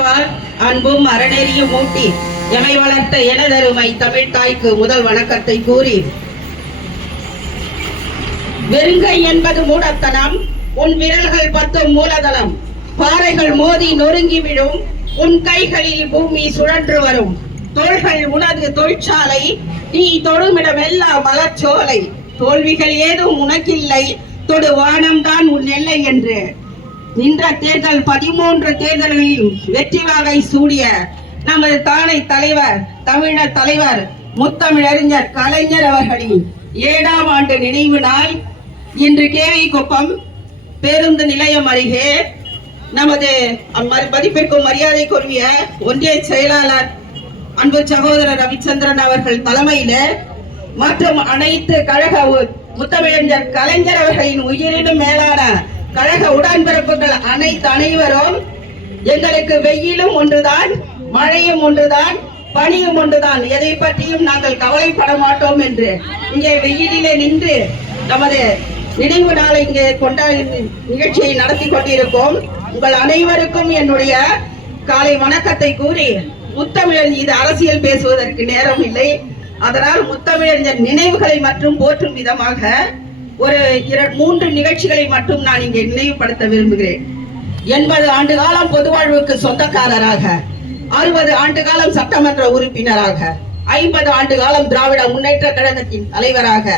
அறவால் அன்பும் அறநெறியும் ஊட்டி எமை வளர்த்த எனதருமை தமிழ் தாய்க்கு முதல் வணக்கத்தை கூறி, வெறுங்கை என்பது மூடத்தனம், உன் விரல்கள் 10 மூலதனம், பாறைகள் மோதி நொறுங்கி விழும், உன் கைகளில் பூமி சுழன்று வரும், தோள்கள் உனது தொழிற்சாலை, நீ தொடுமிடமெல்லாம் மலர்ச்சோலை, தோல்விகள் ஏதும் உனக்கில்லை, தொடு வானம்தான் உன் எல்லை என்று நின்ற தேர்தல் 13 தேர்தல்களில் வெற்றி வாகை சூடிய நமது தானை தலைவர், தமிழ தலைவர், முத்தமிழறிஞர் கலைஞர் அவர்களின் 7ஆம் ஆண்டு நினைவு நாள் இன்று கேவி குப்பம் பேருந்து நிலையம் அருகே நமது மதிப்பிற்கும் மரியாதைக்குரிய ஒன்றிய செயலாளர் அன்பு சகோதரர் ரவிச்சந்திரன் அவர்கள் தலைமையில மற்றும் அனைத்து கழக முத்தமிழறிஞர் கலைஞர் அவர்களின் உயிரினும் மேலான கழக உடன்பிறப்புகள் அனைவரும் எங்களுக்கு வெயிலும் ஒன்றுதான், மழையும் ஒன்றுதான், பனியும் ஒன்றுதான், எதை பற்றியும் நாங்கள் கவலைப்பட மாட்டோம் என்று இங்கே வெயிலிலே நின்று நமது நினைவு நாளை இங்கே நிகழ்ச்சியை நடத்தி கொண்டிருக்கோம். உங்கள் அனைவருக்கும் என்னுடைய காலை வணக்கத்தை கூறி, முத்தமிழர் இது அரசியல் பேசுவதற்கு நேரம் இல்லை, அதனால் முத்தமிழறிஞர் நினைவுகளை மற்றும் போற்றும் விதமாக ஒரு 3 நிகழ்ச்சிகளை மட்டும் நான் இங்கே நினைவுபடுத்த விரும்புகிறேன். 80 ஆண்டு காலம் பொது வாழ்வுக்கு சொந்தக்காரராக, 60 ஆண்டு காலம் சட்டமன்ற உறுப்பினராக, 50 ஆண்டு காலம் திராவிட முன்னேற்ற கழகத்தின் தலைவராக,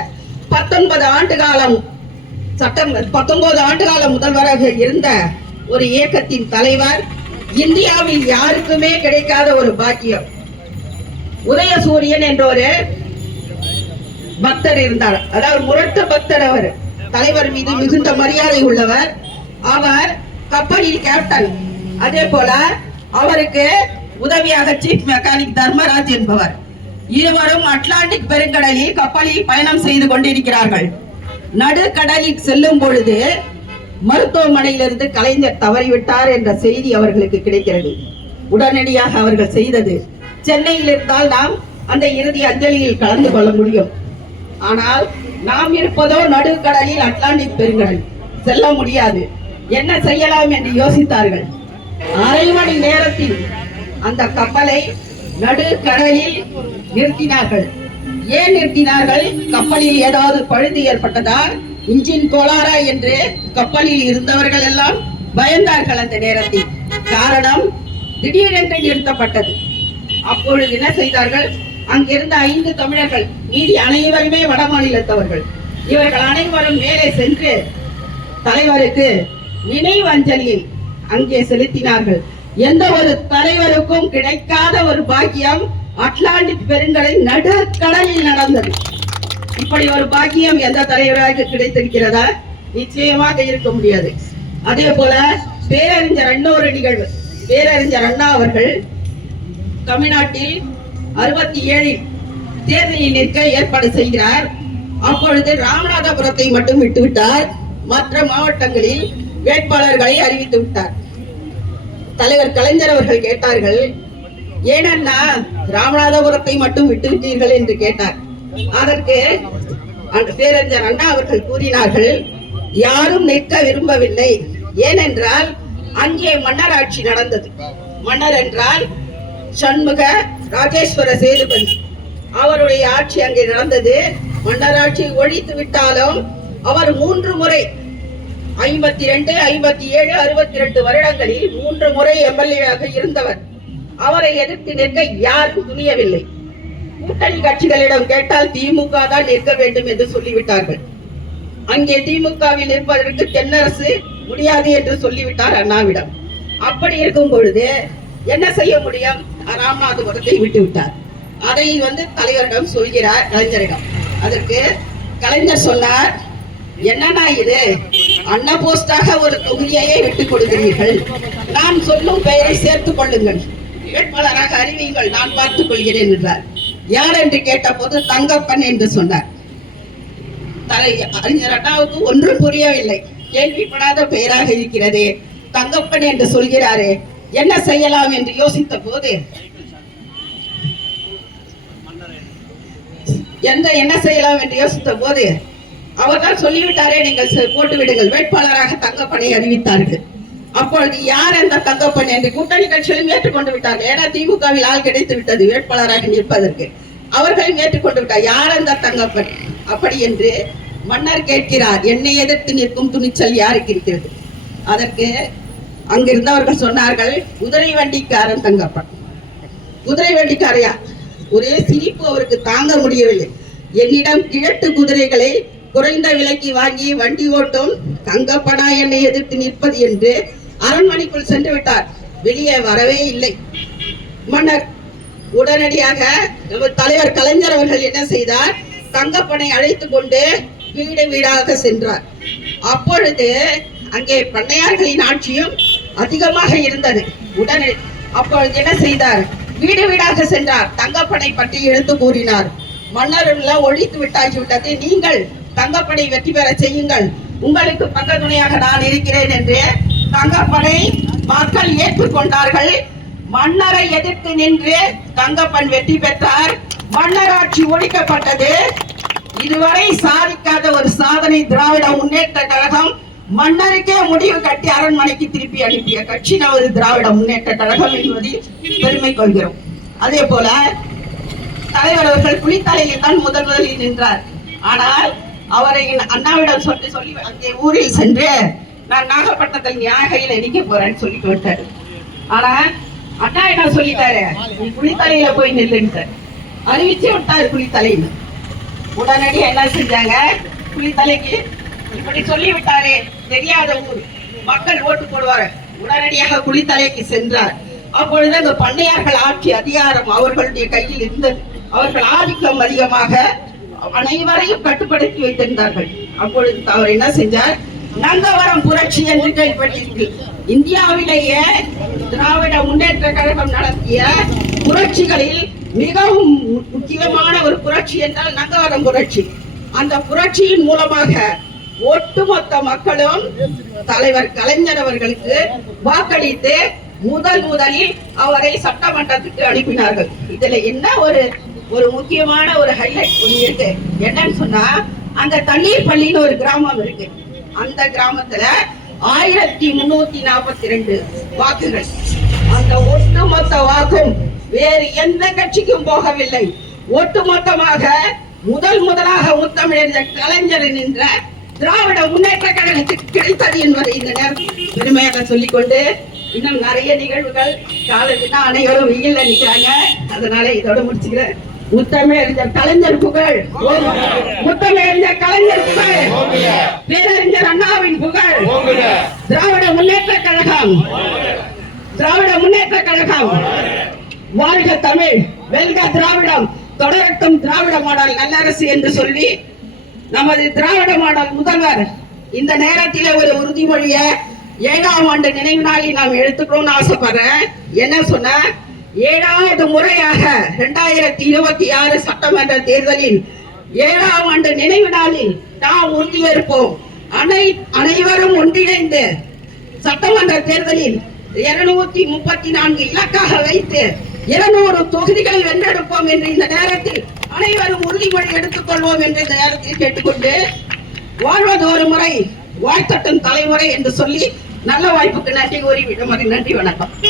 19 ஆண்டு காலம் முதல்வராக இருந்த ஒரு இயக்கத்தின் தலைவர், இந்தியாவில் யாருக்குமே கிடைக்காத ஒரு பாக்கியம். உதயசூரியன் என்ற ஒரு பக்தர் இருந்தார், அதாவது முரட்டு பக்தர். அவர் தலைவர் மீது மிகுந்த மரியாதை உள்ளவர். அவர் கப்பலில் கேப்டன். அதே போல அவருக்கு உதவியாக சீஃப் மெக்கானிக் தர்மராஜ் என்பவர். இருவரும் அட்லாண்டிக் பெருங்கடலில் கப்பலில் பயணம் செய்து கொண்டிருக்கிறார்கள். நடுக்கடலில் செல்லும் பொழுது மருத்துவமனையிலிருந்து கலைஞர் தவறிவிட்டார் என்ற செய்தி அவர்களுக்கு கிடைக்கிறது. உடனடியாக அவர்கள் செய்தது, சென்னையில் இருந்தால் நாம் அந்த இறுதி அஞ்சலியில் கலந்து கொள்ள முடியும், ஆனால் நாம் இருப்பதோ நடுக்கடலில் அட்லாண்டிக் பெருங்கடல், செல்ல முடியாது, என்ன செய்யலாம் என்று யோசித்தார்கள். அரை மணி நேரத்தில் அந்த கப்பலை நடுக்கடலில் நிறுத்தினார்கள். ஏன் நிறுத்தினார்கள்? கப்பலில் ஏதாவது பழுது ஏற்பட்டதா, இன்ஜின் கோளாறா என்று கப்பலில் இருந்தவர்கள் எல்லாம் பயந்தார்கள் அந்த நேரத்தில். காரணம், திடீரென்று நிறுத்தப்பட்டது. அப்பொழுது என்ன செய்தார்கள்? அங்கிருந்த 5 தமிழர்கள், மீதி அனைவருமே வட மாநிலத்தவர்கள். இவர்கள் அனைவரும் மேலே சென்று தலைவருக்கு நினைவு அஞ்சலியை அங்கே செலுத்தினார்கள். எந்த ஒரு தலைவருக்கும் கிடைக்காத ஒரு பாக்கியம் அட்லாண்டிக் பெருங்கடல் நடுக்கடலில் நடந்தது. இப்படி ஒரு பாக்கியம் எந்த தலைவராக கிடைத்திருக்கிறதா? நிச்சயமாக இருக்க முடியாது. அதே போல பேரறிஞர் இன்னொரு நிகழ்வு, பேரறிஞர் அண்ணா அவர்கள் தமிழ்நாட்டில் 67 தேர்தலில் நிற்க ஏற்பாடு செய்கிறார். அப்பொழுது ராமநாதபுரத்தை மட்டும் விட்டுவிட்டார், மற்ற மாவட்டங்களில் வேட்பாளர்களை அறிவித்து விட்டார். தலைவர் கலைஞர் அவர்கள் கேட்டார்கள், ஏனென்னா ராமநாதபுரத்தை மட்டும் விட்டுவிட்டீர்கள் என்று கேட்டார். அதற்கு பேரறிஞர் அண்ணா அவர்கள் கூறினார்கள், யாரும் நிற்க விரும்பவில்லை, ஏனென்றால் அங்கே மன்னர் ஆட்சி நடந்தது. மன்னர் என்றால் சண்முக ராஜேஸ்வர சேதுபதி, அவருடைய ஆட்சி அங்கே நடந்தது. மன்னராட்சி ஒழித்து விட்டாலும் அவர் 3 முறை 52, 57, 62 வருடங்களில் 3 முறை எம்எல்ஏவாக இருந்தவர். அவரை எதிர்த்து நிற்க யாரும் துணியவில்லை. கூட்டணி கட்சிகளிடம் கேட்டால் திமுக தான் நிற்க வேண்டும் என்று சொல்லிவிட்டார்கள். அங்கே திமுகவில் இருப்பதற்கு தென்னரசு முடியாது என்று சொல்லிவிட்டார் அண்ணாவிடம். அப்படி இருக்கும் பொழுது என்ன செய்ய முடியும்? ராமநாதபுரத்தை விட்டு விட்டார். அதை தலைவரிடம் சொல்கிறார், கலைஞரிடம். அதற்கு கலைஞர் சொன்னார், என்னன்னா இது அண்ணா போஸ்டாக ஒரு தொகுதியையே விட்டுக் கொடுக்கிறீர்கள், நான் சொல்லும் பெயரை சேர்த்துக் கொள்ளுங்கள், வேட்பாளராக அறிவியுங்கள், நான் பார்த்துக் கொள்கிறேன் என்றார். யார் என்று கேட்ட போது தங்கப்பன் என்று சொன்னார். அறிஞர் அண்ணாவுக்கு ஒன்றும் புரியவில்லை. கேள்விப்படாத பெயராக இருக்கிறதே, தங்கப்பன் என்று சொல்கிறாரே, என்ன செய்யலாம் என்று யோசித்த போது என்ன செய்யலாம் என்று யோசித்த போது அவர்தான் சொல்லிவிட்டாரே, நீங்கள் போட்டு விடுங்கள், வேட்பாளராக தங்கப்பனை அறிவித்தார்கள். அப்பொழுது யார் அந்த தங்கப்பன் என்று கூட்டணி கட்சிகளும் ஏற்றுக்கொண்டு விட்டார்கள். ஏன்னா திமுகவில் ஆள் கிடைத்து விட்டது வேட்பாளராக நிற்பதற்கு. அவர்களையும் ஏற்றுக்கொண்டு விட்டார். யார் அந்த தங்கப்பன் அப்படி என்று மன்னர் கேட்கிறார். என்னை எதிர்த்து நிற்கும் துணிச்சல் யாருக்கு இருக்கிறது? அதற்கு அங்கிருந்தவர்கள் சொன்னார்கள், குதிரை வண்டிக்காரன் தங்கப்பன். குதிரை வண்டிக்காரையா? ஒரே சிரிப்பு அவருக்கு தாங்க முடியவில்லை. என்னிடம் கிழட்டு குதிரைகளை குறைந்த விலைக்கு வாங்கி வண்டி ஓட்டும் தங்கப்பனா என்னை எதிர்த்து நிற்பது என்று அரண்மனைக்குள் சென்று விட்டார். வெளியே வரவே இல்லை. மன்னர் உடனடியாக தலைவர் கலைஞர் அவர்கள் என்ன செய்தார்? தங்கப்பனை அழைத்துக் கொண்டு வீடு வீடாக சென்றார். அப்பொழுது அங்கே பண்ணையார்களின் ஆட்சியும் அதிகமாக இருந்தது. உடனே அப்பொழுது என்ன செய்தார்? வீடு வீடாக சென்றார். தங்கப்பனை பற்றி எடுத்து கூறினார். மன்னர் ஒழித்து விட்டாகிவிட்டது, நீங்கள் தங்கப்பனை வெற்றி பெற செய்யுங்கள், உங்களுக்கு பக்க துணையாக நான் இருக்கிறேன் என்று தங்கப்பனை மக்கள் ஏற்றுக்கொண்டார்கள். மன்னரை எதிர்த்து நின்று தங்கப்பன் வெற்றி பெற்றார். மன்னராட்சி ஒழிக்கப்பட்டது. இதுவரை சாதிக்காத ஒரு சாதனை திராவிட முன்னேற்ற கழகம். மன்னருக்கே முடிவு கட்டி அரண்மனைக்கு திருப்பி அனுப்பிய கட்சி நமது திராவிட முன்னேற்ற கழகம் என்பதில் பெருமை கொள்கிறோம். அதே போல தலைவர் அவர்கள் குளித்தலையில் தான் முதலில் நின்றார். ஆனால் அவரை அண்ணாவிடம் சொல்லி அங்கே ஊரில் சென்று நான் நாகப்பட்டினத்தில் ஞாகையில் நிற்க போறேன்னு சொல்லிட்டு விட்டாரு. ஆனா அண்ணா என்ன சொல்லிட்டாரு? நீ குளித்தலையில போய் நில்லுன்ட்டு அறிவிச்சு விட்டாரு குளித்தலைன்னு. உடனடி என்ன செஞ்சாங்க? குளித்தலைக்கு இப்படி சொல்லி விட்டாரே, தெரியாத ஊர், மக்கள் ஓட்டு போடுவார். உடனடியாக குளித்தலைக்கு சென்றார். அப்பொழுது அந்த பண்ணையார்கள் ஆட்சி அதிகாரம் அவர்களுடைய கையில் இருந்தது. அவர்கள் ஆதிக்கம் அதிகமாக அனைவரையும் கட்டுப்படுத்தி வைத்திருந்தார்கள். அப்பொழுது அவர் என்ன செஞ்சார்? நங்கவரம் புரட்சி என்று கேள்விப்பட்டிருக்கு. இந்தியாவிலேயே திராவிட முன்னேற்ற கழகம் நடத்திய புரட்சிகளில் மிகவும் முக்கியமான ஒரு புரட்சி என்றால் நங்கவரம் புரட்சி. அந்த புரட்சியின் மூலமாக ஒட்டுமொத்த மக்களும் தலைவர் கலைஞர் அவர்களுக்கு வாக்களித்து முதலில் அவரை சட்டமன்றத்துக்கு அனுப்பினார்கள். இதுல என்ன ஒரு முக்கியமான ஒரு ஹைலைட் ஒண்ணு இருக்கு. என்னன்னு சொன்னா, அங்க தண்ணீர் பள்ளின்னு ஒரு கிராமம் இருக்கு. அந்த கிராமத்துல 1342 வாக்குகள். அந்த ஒட்டுமொத்த வாக்கும் வேறு எந்த கட்சிக்கும் போகவில்லை. ஒட்டுமொத்தமாக முதலாக முத்தமிழர் கலைஞர் என்ற திராவிட முன்னேற்ற கழகத்துக்கு கிடைத்தது என்பதை இந்த நேரத்தில் பெருமையாக சொல்லிக்கொண்டு, இன்னும் நிறைய நிகழ்வுகள் காலத்துக்கு அனைவரும் வெயில்ல நிக்கிறாங்க. அதனால இதோட முடிச்சுக்கிறேன். முத்தமிழறிஞர் கலைஞர் புகழ், முத்தமிழறிஞர் கலைஞர் புகழ், பேரறிஞர் அண்ணாவின் புகழ், திராவிட முன்னேற்ற கழகம், திராவிட முன்னேற்ற கழகம். வாழ்க தமிழ், வெல்க திராவிடம், தொடரட்டும் திராவிட மாடல் நல்லரசு என்று சொல்லி நமது திராவிட மாடல் முதல்வர் இந்த நேரத்தில் ஒரு உறுதிமொழிய 7ஆம் ஆண்டு நினைவு நாளில் நாம் எடுத்துக்கணும்னு ஆசைப்படுறேன். என்ன சொன்ன? 7வது முறையாக 2026 சட்டமன்ற தேர்தலில் 7ஆம் ஆண்டு நினைவு நாளில் நாம் உறுதியேற்போம். அனைவரும் ஒன்றிணைந்து சட்டமன்ற தேர்தலில் 234 இலக்காக வைத்து 200 தொகுதிகளை வென்றெடுப்போம் என்று இந்த நேரத்தில் அனைவரும் உறுதிமொழி எடுத்துக் கொள்வோம் என்று இந்த நேரத்தில் கேட்டுக்கொண்டு, வாழ்வது ஒரு முறை வாழ்த்தட்டும் தலைமுறை என்று சொல்லி நல்ல வாய்ப்புக்கு நன்றி கூறி விடுமாறு. நன்றி, வணக்கம்.